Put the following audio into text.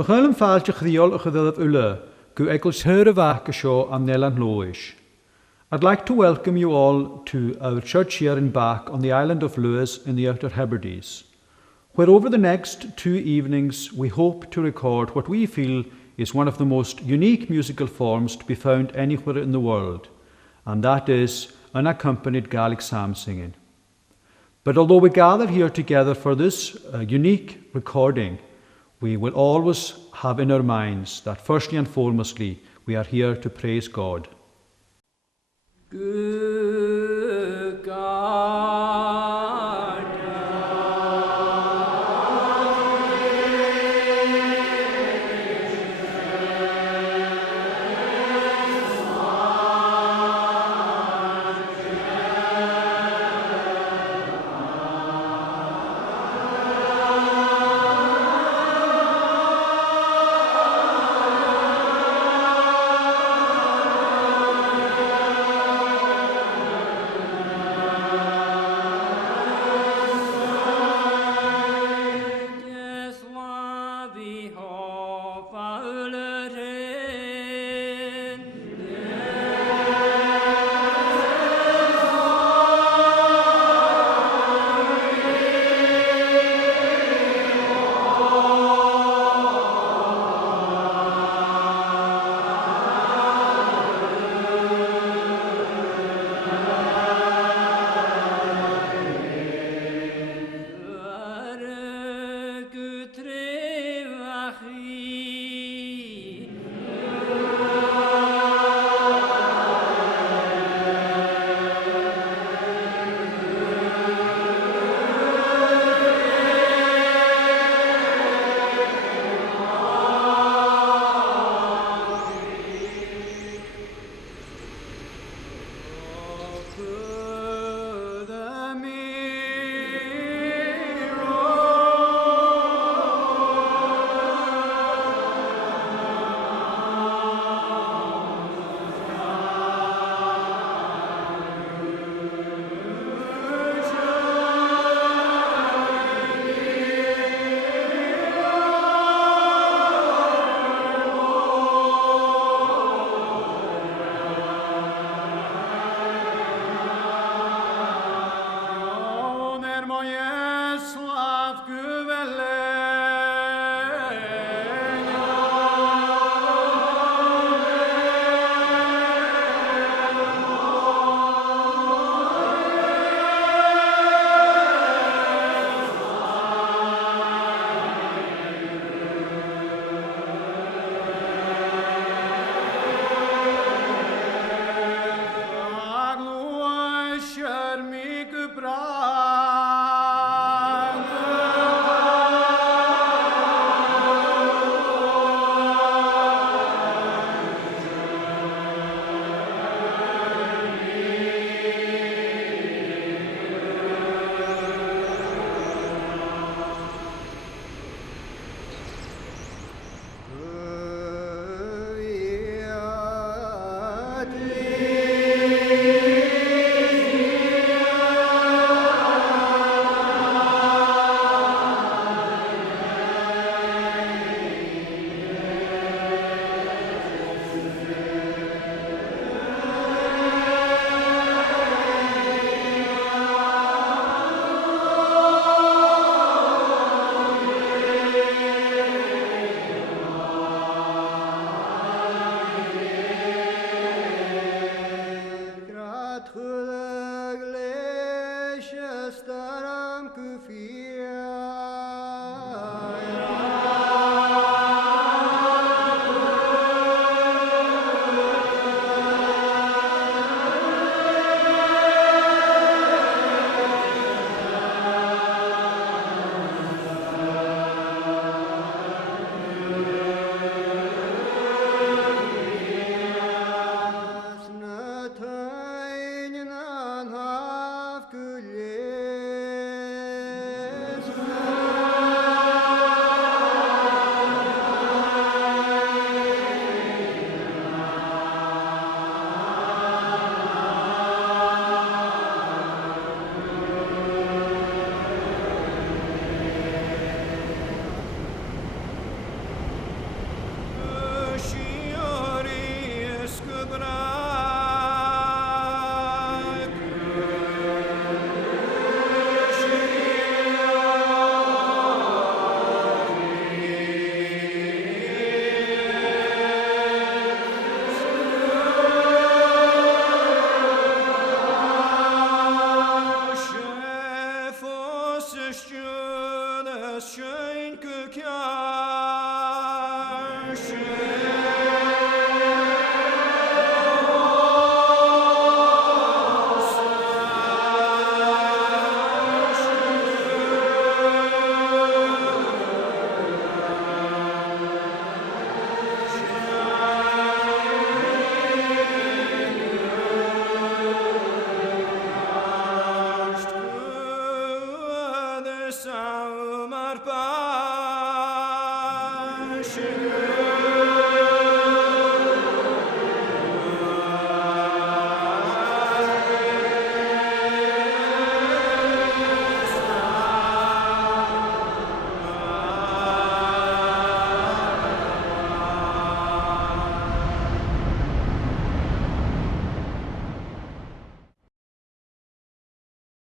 Begin yn ffailtio chdiol y chyddylf yle, gw egls hyr y fach sio am Nelan Loish. I'd like to welcome you all to our church here in Bath on the island of Lewis in the Outer Hebrides, where over the next 2 evenings we hope to record what we feel is one of the most unique musical forms to be found anywhere in the world, and that is unaccompanied Gaelic psalm singing. But although we gather here together for this unique recording, we will always have in our minds that firstly and foremostly we are here to praise God. Good God. Summer passion.